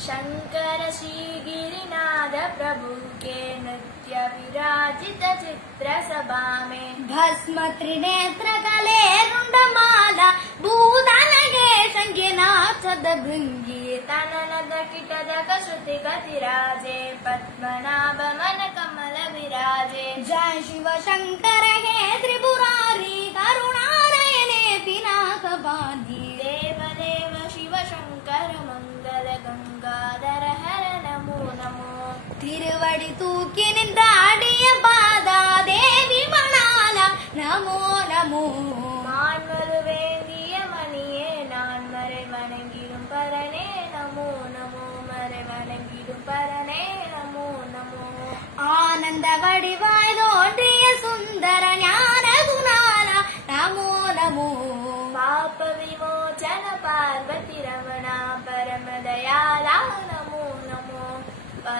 शंकर श्री गिरिनाथ प्रभु के नृत्य विराजित चित्र सभा में भस्म त्रिनेत्र कले रुंडमाला भूतनगे संगीनाथद भृंगी तननद किटद कश्रुति गतिराजे पद्मनाभ मन कमल विराजे जय शिव शंकर திருவடி தூக்கி நின்ற அடிய பாதா தேவி மணாலா. நமோ நமோ. நான் மறுவேந்திய மணியே நான் மறை வணங்கிடும் பரனே. நமோ நமோ. மறை வணங்கிடும் பரனே. நமோ நமோ. ஆனந்த வடிவாய் தோன்றிய சுந்தர ஞான குணாலா நமோ நமோ. பாப்ப விமோச்சன பார்வதி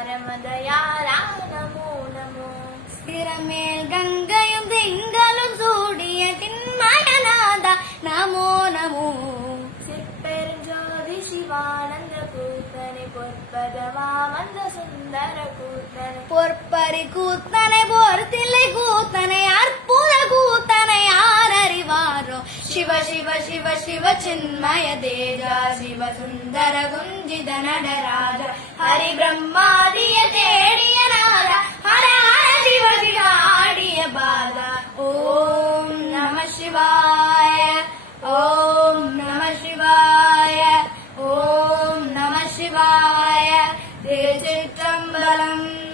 പരമദയാല നമോ നമോ സ്ഥിരമേൽ ഗംഗയും തിങ്കളും സൂടിയ തിന്മയനാഥ നമോ നമോ സിപ്പെരുജോതി ശിവാനന്ദ കൂത്തനെ പൊർപ്പദവാമന്ദ സുന്ദര കൂത്തനെ പൊർപ്പരി കൂത്തനെ പോർത്തിലെ കൂത്തനെ शिव शिव चिन्मय तेजा शिव सुन्दर गुञ्जिदनडराजा हरि ब्रह्मादिय तेडिय नाद हर हर शिव शिवाडिय बाल ॐ नम शिवाय ॐ नम शिवाय ॐ नम शिवाय। ते चित्रम्बलम्